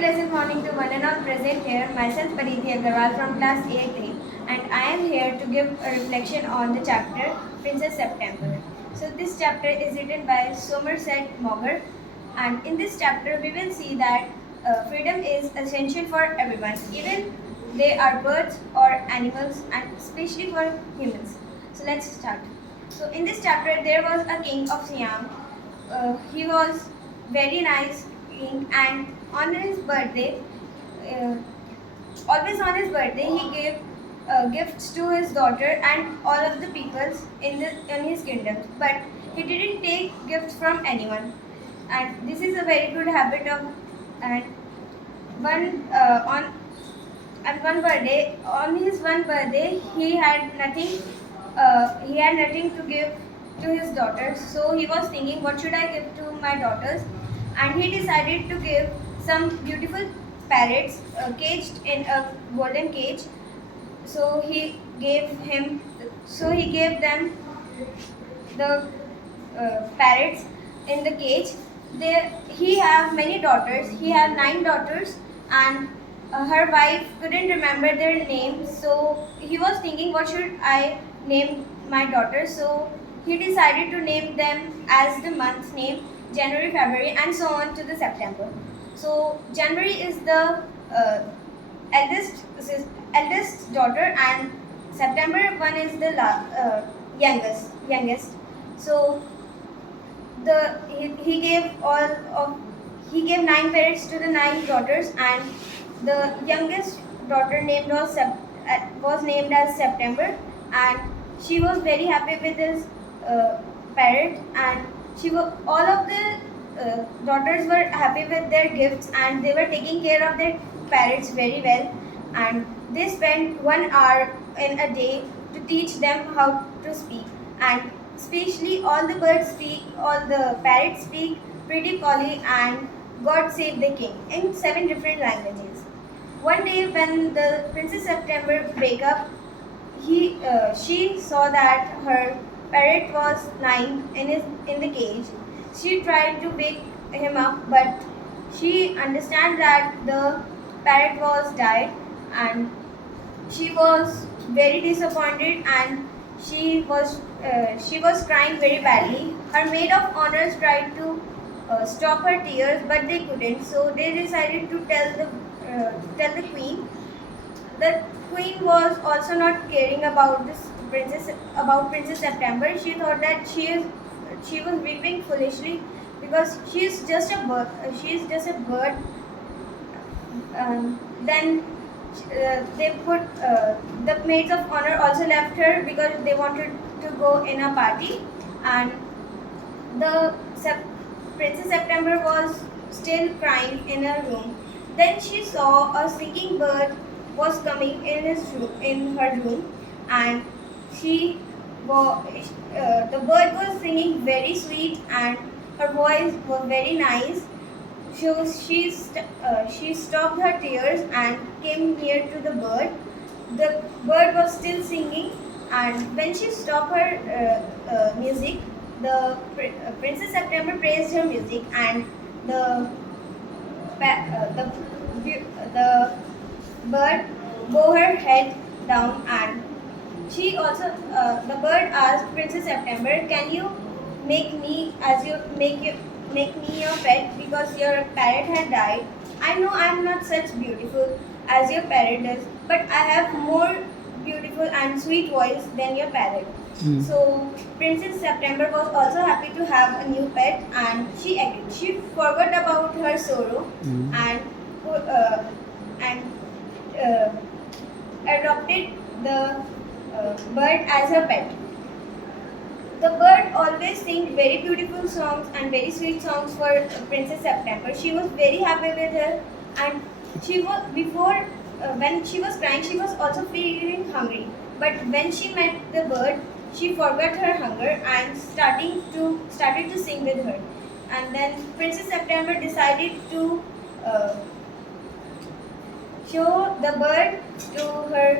pleasant morning to one and all present here. Myself Parithi Agarwal from class 8A, and I am here to give a reflection on the chapter Princess September. So this chapter is written by Somerset Maugham, and in this chapter we will see that freedom is essential for everyone, even they are birds or animals, and especially for humans. So let's start. So in this chapter there was a king of Siam. He was very nice king, and on his birthday, uh, always on his birthday, he gave gifts to his daughter and all of the peoples in his kingdom. But he didn't take gifts from anyone, and this is a very good habit of. And one on and one birthday, on his one birthday, he had nothing. He had nothing to give to his daughters. So he was thinking, what should I give to my daughters? And he decided to give some beautiful parrots caged in a golden cage. So he gave him. So he gave them the parrots in the cage. He have many daughters. He had 9 daughters, and her wife couldn't remember their names. So he was thinking, what should I name my daughters? So he decided to name them as the month's name, January, February, and so on to the September. So January is the eldest daughter, and September one is the youngest. So he gave all of he gave 9 parrots to the 9 daughters, and the youngest daughter was named as September, and she was very happy with this parrot, and all of the daughters were happy with their gifts, and they were taking care of their parrots very well, and they spent 1 hour in a day to teach them how to speak. And especially all the birds speak, all the parrots speak Pretty Polly and God Save the King in 7 different languages. One day when the Princess September wake up, she saw that her parrot was lying in the cage. She tried to wake him up, but she understand that the parrot was died, and she was very disappointed, and she was crying very badly. Her maid of honors tried to stop her tears, but they couldn't. So they decided to tell the queen. The queen was also not caring about Princess September. She thought that she was weeping foolishly because she is just a bird. She is just a bird. Then they put the maids of honor also left her because they wanted to go in a party, and the Princess September was still crying in her room. Then she saw a singing bird was coming in her room, and the bird was singing very sweet, and her voice was very nice. So she stopped her tears and came near to the bird. The bird was still singing, and when she stopped her music, the Princess September praised her music, and the the bird bowed her head down, and the bird asked Princess September, "Can you make me as you make me your pet because your parrot had died? I know I am not such beautiful as your parrot is, but I have more beautiful and sweet voice than your parrot." So Princess September was also happy to have a new pet, and she agreed. She forgot about her sorrow, and adopted the bird as her pet. The bird always sing very beautiful songs and very sweet songs for Princess September. She was very happy with her, and she was when she was crying, she was also feeling hungry. But when she met the bird, she forgot her hunger and started to sing with her. And then Princess September decided to show the bird to her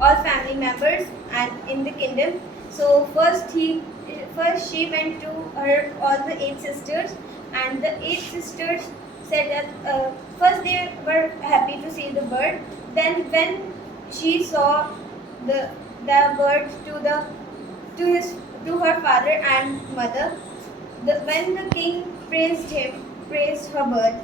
all family members and in the kingdom. So first she went to her all the 8 sisters, and the 8 sisters said that First they were happy to see the bird. Then when she saw the bird to his to her father and mother, when the king praised her bird,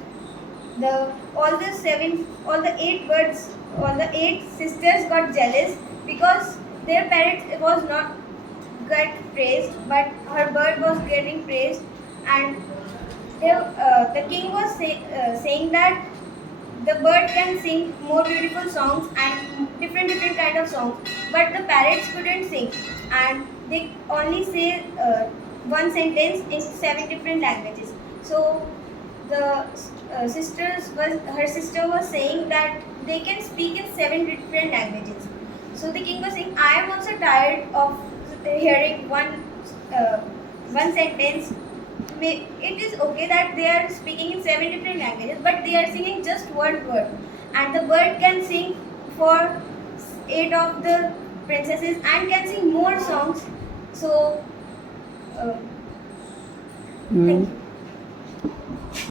the all the eight birds, all the eight sisters got jealous because their parrot was not get praised, but her bird was getting praised, and the king was saying that the bird can sing more beautiful songs and different kind of songs, but the parrots couldn't sing, and they only say one sentence in seven different languages. So the her sister was saying that they can speak in seven different languages. So the king was saying, I am also tired of hearing uh, one sentence. It is okay that they are speaking in seven different languages, but they are singing just one word, and the bird can sing for eight of the princesses and can sing more songs. So, thank you.